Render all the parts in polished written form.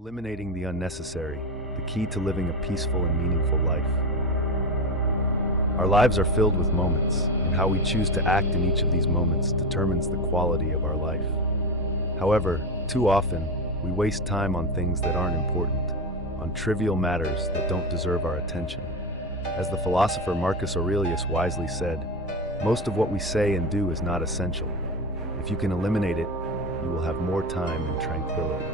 Eliminating the unnecessary, the key to living a peaceful and meaningful life. Our lives are filled with moments, and how we choose to act in each of these moments determines the quality of our life. However, too often, we waste time on things that aren't important, on trivial matters that don't deserve our attention. As the philosopher Marcus Aurelius wisely said, most of what we say and do is not essential. If you can eliminate it, you will have more time and tranquility.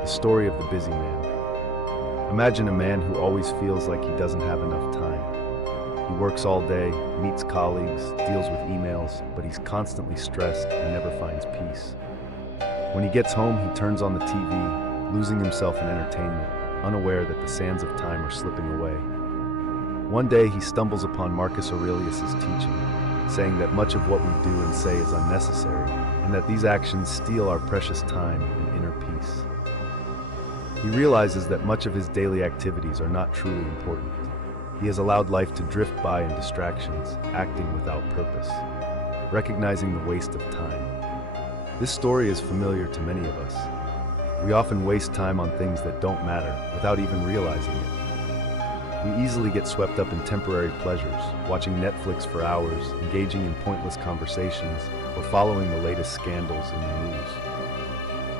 The story of the busy man. Imagine a man who always feels like he doesn't have enough time. He works all day, meets colleagues, deals with emails, but he's constantly stressed and never finds peace. When he gets home, he turns on the TV, losing himself in entertainment, unaware that the sands of time are slipping away. One day he stumbles upon Marcus Aurelius's teaching, saying that much of what we do and say is unnecessary, and that these actions steal our precious time and inner peace. He realizes that much of his daily activities are not truly important. He has allowed life to drift by in distractions, acting without purpose, recognizing the waste of time. This story is familiar to many of us. We often waste time on things that don't matter without even realizing it. We easily get swept up in temporary pleasures, watching Netflix for hours, engaging in pointless conversations, or following the latest scandals in the news.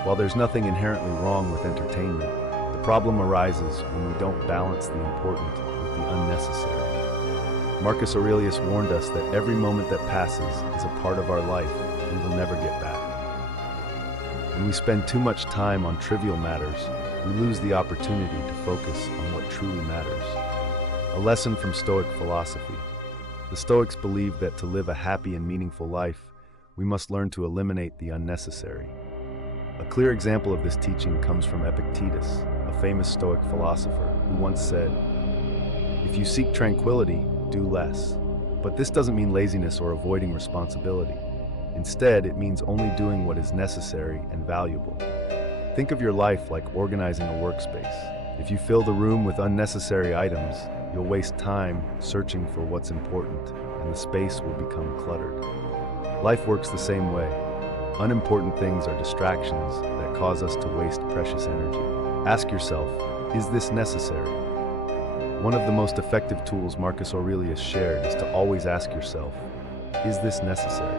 While there's nothing inherently wrong with entertainment, the problem arises when we don't balance the important with the unnecessary. Marcus Aurelius warned us that every moment that passes is a part of our life we will never get back. When we spend too much time on trivial matters, we lose the opportunity to focus on what truly matters. A lesson from Stoic philosophy. The Stoics believed that to live a happy and meaningful life, we must learn to eliminate the unnecessary. A clear example of this teaching comes from Epictetus, a famous Stoic philosopher, who once said, "If you seek tranquility, do less." But this doesn't mean laziness or avoiding responsibility. Instead, it means only doing what is necessary and valuable. Think of your life like organizing a workspace. If you fill the room with unnecessary items, you'll waste time searching for what's important, and the space will become cluttered. Life works the same way. Unimportant things are distractions that cause us to waste precious energy. Ask yourself, is this necessary? One of the most effective tools Marcus Aurelius shared is to always ask yourself, is this necessary?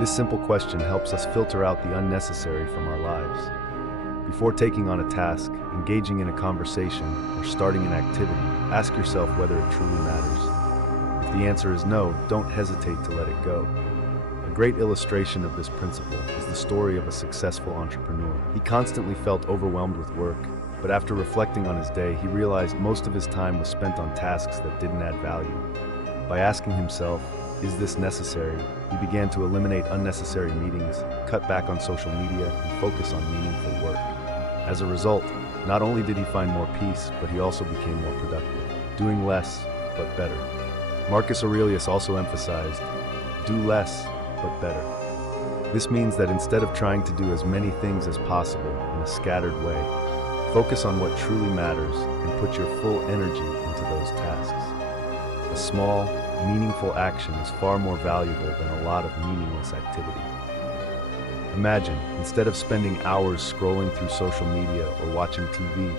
This simple question helps us filter out the unnecessary from our lives. Before taking on a task, engaging in a conversation, or starting an activity, ask yourself whether it truly matters. If the answer is no, don't hesitate to let it go. A great illustration of this principle is the story of a successful entrepreneur. He constantly felt overwhelmed with work, but after reflecting on his day, he realized most of his time was spent on tasks that didn't add value. By asking himself, is this necessary? He began to eliminate unnecessary meetings, cut back on social media, and focus on meaningful work. As a result, not only did he find more peace, but he also became more productive, doing less, but better. Marcus Aurelius also emphasized, do less, but better. This means that instead of trying to do as many things as possible in a scattered way, focus on what truly matters and put your full energy into those tasks. A small, meaningful action is far more valuable than a lot of meaningless activity. Imagine, instead of spending hours scrolling through social media or watching TV,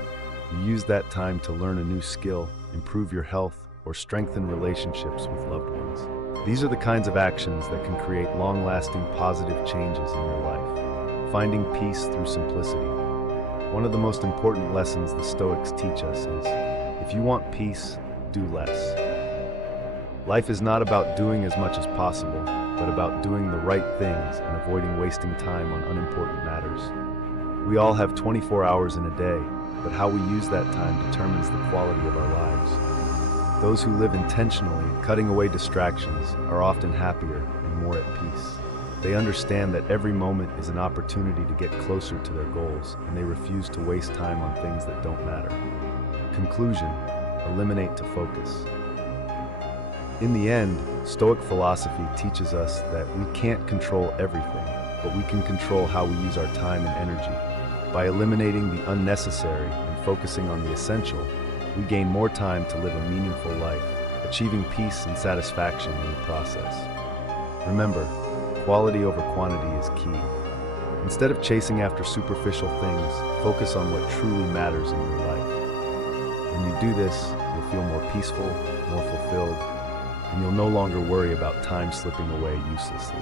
you use that time to learn a new skill, improve your health, or strengthen relationships with loved ones. These are the kinds of actions that can create long-lasting positive changes in your life. Finding peace through simplicity. One of the most important lessons the Stoics teach us is, if you want peace, do less. Life is not about doing as much as possible, but about doing the right things and avoiding wasting time on unimportant matters. We all have 24 hours in a day, but how we use that time determines the quality of our lives. Those who live intentionally, cutting away distractions, are often happier and more at peace. They understand that every moment is an opportunity to get closer to their goals, and they refuse to waste time on things that don't matter. Conclusion: eliminate to focus. In the end, Stoic philosophy teaches us that we can't control everything, but we can control how we use our time and energy. By eliminating the unnecessary and focusing on the essential, we gain more time to live a meaningful life, achieving peace and satisfaction in the process. Remember, quality over quantity is key. Instead of chasing after superficial things, focus on what truly matters in your life. When you do this, you'll feel more peaceful, more fulfilled, and you'll no longer worry about time slipping away uselessly.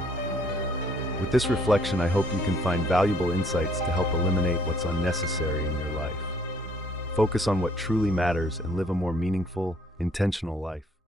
With this reflection, I hope you can find valuable insights to help eliminate what's unnecessary in your life. Focus on what truly matters and live a more meaningful, intentional life.